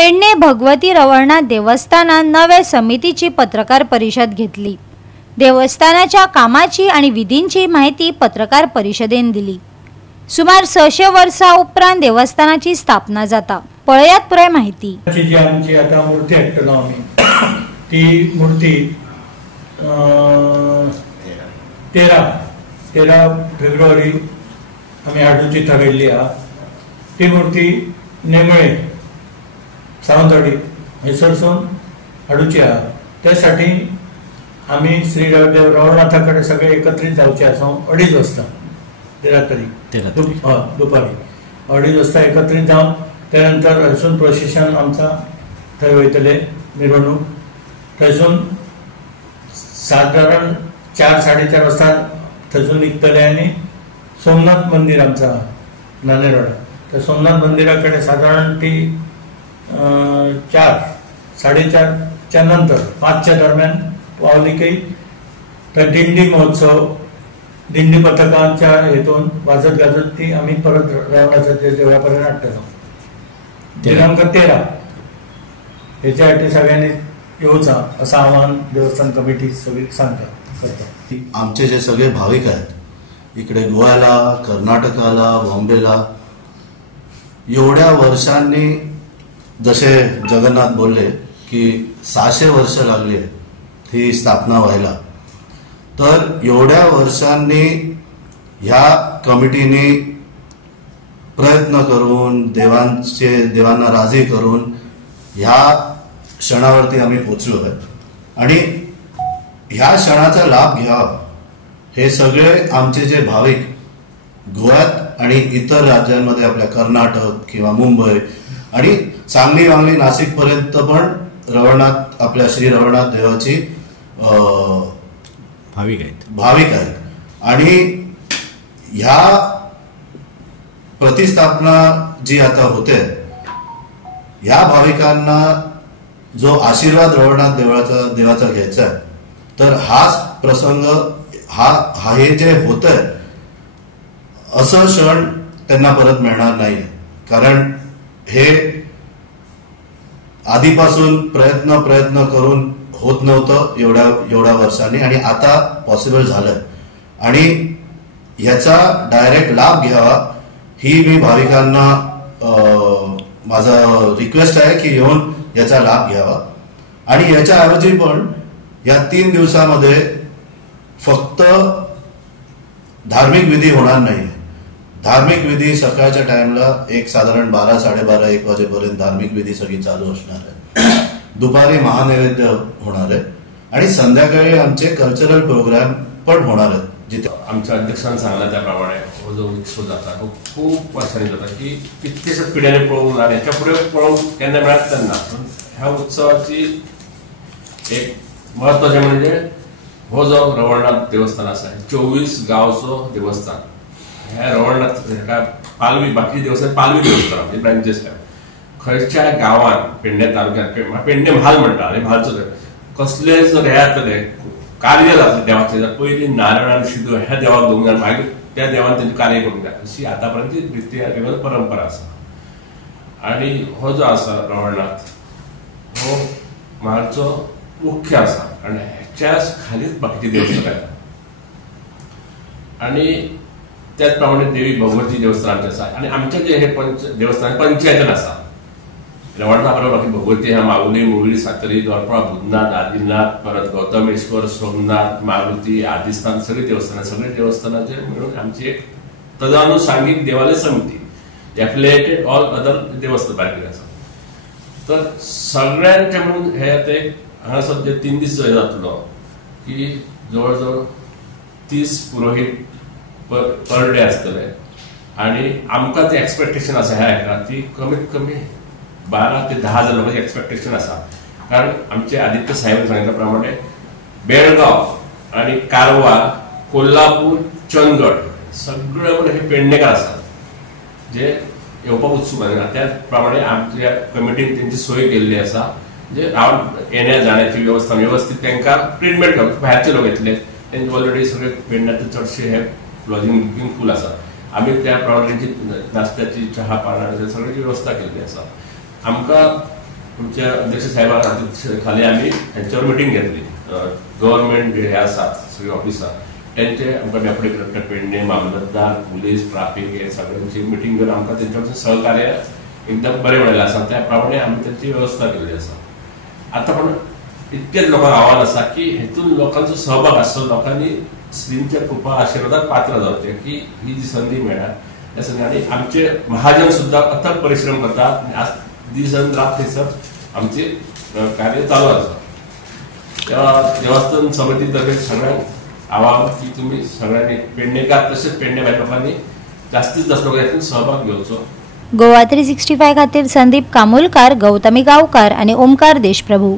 पेडणे भगवती रवळनाथ देवस्थानात नव्या समितीची पत्रकार परिषद घेतली। देवस्थानाच्या कामाची आणि विधींची माहिती पत्रकार परिषदेन दिली। सुमार 600 वर्सां उपरांत देवस्थानाची स्थापना जाता। पळयात पुराय माहिती। जी आमची आता मूर्ती हाडटलो आमी, ती मूर्ती 13 फेब्रुवारी आमी हाडूची थारायल्ली आहा। ती मूर्ती नेमळे सावंतवाडी हैसरसून हाडूची आहा। त्यासाठी आमी श्री रवळनाथा कडेन सगळे एकत्रित जावचे आसा 2:30 वाजता 13 तारीख दुपारी 2:30 वाजता एकत्रित जावन त्यानंतर हरसून प्रोसेशन आमचा थंय वयतले मिरवणूक। थंयसून साधारण 4-4:30 वाजता थंयसून निघतले आनी सोमनाथ मंदिर आमचा नाने रोडा, त्या सोमनाथ मंदिरा कडेन साधारण ती 4-4:30च्या नंतर 5च्या दरम्यान पावली की दिंडी महोत्सव, दिंडी पथकांच्या हेतून वाजत गाजत ती आम्ही परत रवळनाथाच्या देवळापर्यंत हाडटलो। दिनांक 13 ह्याच्यासाठी सगळ्यांनी येवचा असं आव्हान देवस्थान कमिटी सगळी करता। आमचे जे सगळे भाविक आहेत इकडे गोव्याला, कर्नाटकाला, बॉम्बेला एवढ्या वर्षांनी, जसे जगन्नाथ बोलले की 600 वर्ष लागली ही स्थापना व्हायला, तर एवढ्या वर्षांनी ह्या कमिटीने प्रयत्न करून देवांना राजी करून ह्या क्षणावरती आम्ही पोचलो आहे आणि ह्या क्षणाचा लाभ घ्यावा हे सगळे आमचे जे भाविक गोव्यात आणि इतर राज्यांमध्ये आपल्या कर्नाटक किंवा मुंबई आणि सांगली वांगली नाशिक पर्यंत पण रवळनाथ आपल्या श्री रवळनाथ देवाची भाविक आहेत आणि ह्या प्रतिस्थापना जी आता होते ह्या भाविकांना जो आशीर्वाद रवळनाथ देवाचा घ्यायचा आहे, तर हाच प्रसंग हे जे होत आहे असं क्षण त्यांना परत मिळणार नाही। कारण हे आधीपासून प्रयत्न करून होत नव्हतं एवढ्या वर्षांनी आणि आता पॉसिबल झालंय आणि ह्याचा डायरेक्ट लाभ घ्यावा ही मी भाविकांना माझा रिक्वेस्ट आहे की येऊन याचा लाभ घ्यावा। आणि याच्याऐवजी पण या 3 दिवसामध्ये फक्त धार्मिक विधी होणार नाही। धार्मिक विधी सकाळच्या टाइमला एक साधारण 12-12:30-1 वाजेपर्यंत धार्मिक विधी सगळी चालू असणार आहे। दुपारी महानैवेद्य होणार आहे आणि संध्याकाळी आमचे कल्चरल प्रोग्राम पण होणार आहेत, जिथे आमच्या अध्यक्षांनी सांगितलं त्याप्रमाणे हो जो उत्सव जाता तो खूप वर्षांनी जाता की कितकेशा पिढ्याने पळवून आणि याच्या पुढे पळवून त्यांना मिळत त्यांना। ह्या उत्सवाची एक महत्वाचे म्हणजे हो जो रवळनाथ देवस्थान असा आहे 24 गावचं देवस्थान। ह्या रवळनाथ पालवी बाकी देवस्थान पालवी देवस्थान म्हणजे ब्रांचेस आहे। खंयच्या गावात पेडणे तालुक्यात पेडणे म्हाल म्हणटा आणि म्हालचं कसले जर ह्या कार्य जातले देवाचे पयलीं नारळ आनी शिदूर ह्या देवाक दवरूंक जाय, मागीर त्या देवान तेंचे कार्य करूंक जाय, अशी आतापर्यंत रिती परंपरा आसा। आणि हो जो आसा रवळनाथ हो म्हालचो मुख्य आसा आणि ह्याच्या खालीच बाकीचे देवस्थान येतात आणि त्याच प्रमाणे देवी भगवती देवस्थान आमचे आसा आणि आमचे जे हे देवस्थान पंचायतन आसा रवळनाथ बरोबर बाकी भगवती ह्या माऊली, मुरळी, सातेरी, द्वारपळा, बुधनाथ, आदिनाथ, परत गौतमेश्वर, सोमनाथ, मारुती, आदिस्थान सगळे देवस्थानाचे मिळून आमची एक तदानुसांगिक देवालय समिती एफिलिएटेड ऑल अदर देवस्थान बाकी आसा। तर सगळ्यांचे म्हणून हे हांगासर जे 3 दीस जातलो की जवळजवळ 30 पुरोहित पर डे आसतले आणि आमकां ते एक्सपेक्टेशन आसा ह्या हेका ती कमीत कमी 12 ते 10,000 लोकांची एक्सपेक्टेशन आसा। कारण आमचे आदित्य साहेबांनी सांगितल्या प्रमाणे बेळगाव आणि कारवार, कोल्हापूर, चंदगड सगळे हे पेडणेकार आसात जे येवपाक उत्सूक आसा। त्याच प्रमाणे आमच्या कमिटीन त्यांची सोय केल्ली आसा, म्हणजे येण्या जाण्याची व्यवस्था व्यवस्थित त्यांना ट्रीटमेंट करप। भायरचे लोक येतले त्यांचे ऑलरेडी सगळे पेडण्याचे चडशे हे लॉजिंग बुकिंग फूल आसा। आमी त्या प्रमाणे नाश्त्याची, चहा पाण्याची सगळ्याची व्यवस्था केल्ली आसा। आमकां तुमच्या अध्यक्ष साहेबांच्या खाली आम्ही त्यांच्यावर मिटिंग घेतली. गव्हर्नमेंट हे आसात सगळे ऑफिसां त्यांचे आमकां डेप्युटी कलेक्टर पेडणे, मामलतदार, पुलीस, ट्राफिक हे सगळ्यांची मिटिंग घेऊन आमकां त्यांच्या सहकार्य एकदम बरें मेळिल्लें आसा. त्या प्रमाणे आमी त्यांची व्यवस्था केल्ली आसा. आता पण इतकेच लोकांक आव्हान आसा की हेतून लोकांचो सहभाग आसचो, लोकांनी श्रींच्या कृपा आशिर्वादाक पात्र जावचे की ही जी संधी मेळ्ळ्या त्या संदी. आणि आमचे महाजन सुद्धा अथक परिश्रम करतात. आज दीस आणि रात थंयसर आमचे कार्य चालू आसा. देवस्थान समितीतर्फे सगळ्यांक आव्हान की तुम्ही सगळ्यांनी पेडणेकार तसेच पेडणे भायर लोकांनी जास्तीत जास्त लोक यातून सहभाग घेवचो. गोवा 365 खातीर संदीप कामोलकार, गौतमी गांवकार आणि ओमकार देशप्रभू.